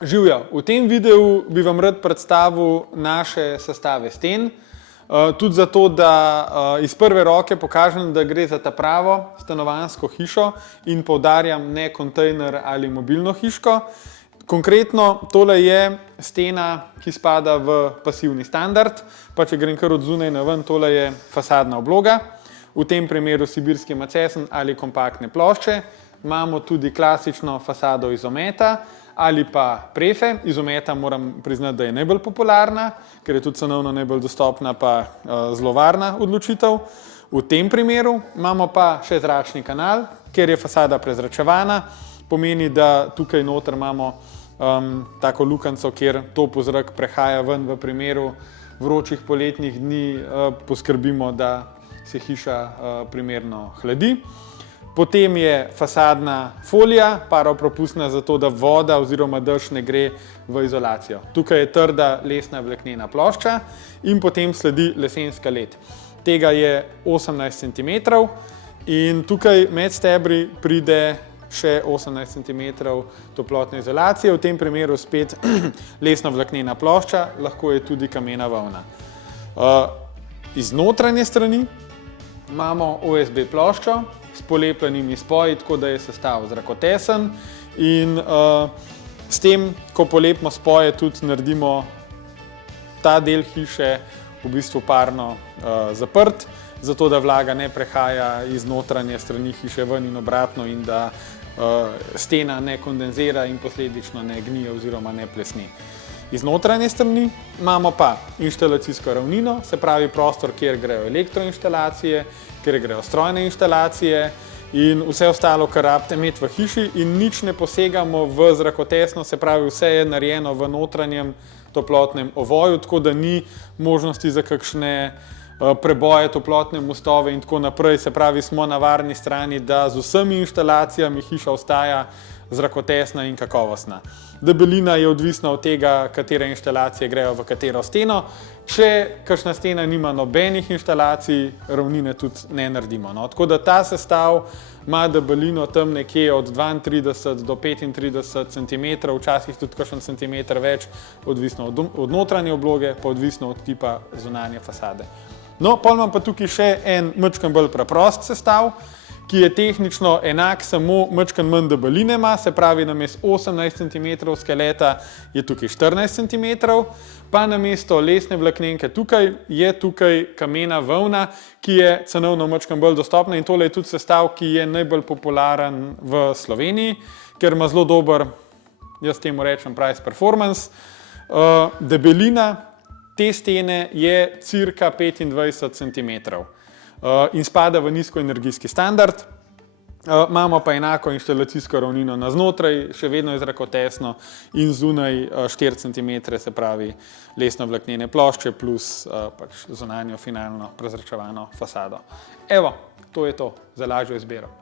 Živjo, v tem videu bi vam rad predstavil naše sestave sten, tudi zato, da iz prve roke pokažem, da gre za ta pravo stanovanjsko hišo in poudarjam ne kontejner ali mobilno hiško. Konkretno tole je stena, ki spada v pasivni standard, pa če grem kar od zunaj na ven, tole je fasadna obloga, v tem primeru sibirski macesen ali kompaktne plošče. Imamo tudi klasično fasado iz ometa ali pa prefe. Iz ometa moram priznati, da je najbolj popularna, ker je tudi cenovno najbolj dostopna pa zelo varna odločitev. V tem primeru imamo pa še zračni kanal, ker je fasada prezračevana, pomeni, da tukaj noter imamo tako lukenco, kjer topel zrak prehaja ven v primeru vročih poletnih dni, poskrbimo, da se hiša primerno hladi. Potem je fasadna folija, paropropustna zato, da voda oziroma dež ne gre v izolacijo. Tukaj je trda lesna vlaknena plošča in potem sledi lesenska led. Tega je 18 cm in tukaj med stebri pride še 18 cm toplotne izolacije, v tem primeru spet lesna vlaknena plošča, lahko je tudi kamena volna. Iz notranje strani imamo OSB ploščo s polepljenimi spoji, tako da je sestav zrakotesen in s tem, ko polepimo spoje, tudi naredimo ta del hiše v bistvu parno zaprt, zato da vlaga ne prehaja iz notranje strani hiše ven in obratno in da stena ne kondenzira in posledično ne gnije oziroma ne plesni. Iz notranje strani imamo pa inštalacijsko ravnino, se pravi prostor, kjer grejo elektroinštalacije, kjer grejo strojne inštalacije in vse ostalo, kar rabite imeti v hiši in nič ne posegamo v zrakotesno, se pravi vse je narejeno v notranjem toplotnem ovoju, tako da ni možnosti za kakšne preboje, toplotne mostove in tako naprej, se pravi smo na varni strani, da z vsemi inštalacijami hiša ostaja zrakotesna in kakovostna. Debelina je odvisna od tega, katere inštalacije grejo v katero steno. Če kakšna stena nima nobenih inštalacij, ravnine tudi ne naredimo. Tako da ta sestav ima debelino tam nekje od 32 do 35 cm, včasih tudi kakšen centimeter več, odvisno od notranje obloge, pa odvisno od tipa zunanje fasade. No, pol imam pa tukaj še en majčkeno bolj preprost sestav, ki je tehnično enak, samo majčkeno manj debeline ima, se pravi namesto 18 cm skeleta je tukaj 14 cm, pa namesto lesne vlaknenke tukaj je tukaj kamena volna, ki je cenovno majčkeno bolj dostopna in tole je tudi sestav, ki je najbolj popularen v Sloveniji, ker ima zelo dober, jaz temu rečem price performance. Debelina te stene je cirka 25 cm. In spada v nizkoenergijski standard. Imamo pa enako inštalacijsko ravnino na znotraj, še vedno je zrakotesno in zunaj 4 cm, se pravi lesno vlaknene plošče plus pač zunanjo finalno prezračevano fasado. Evo, to je to za lažjo izbiro.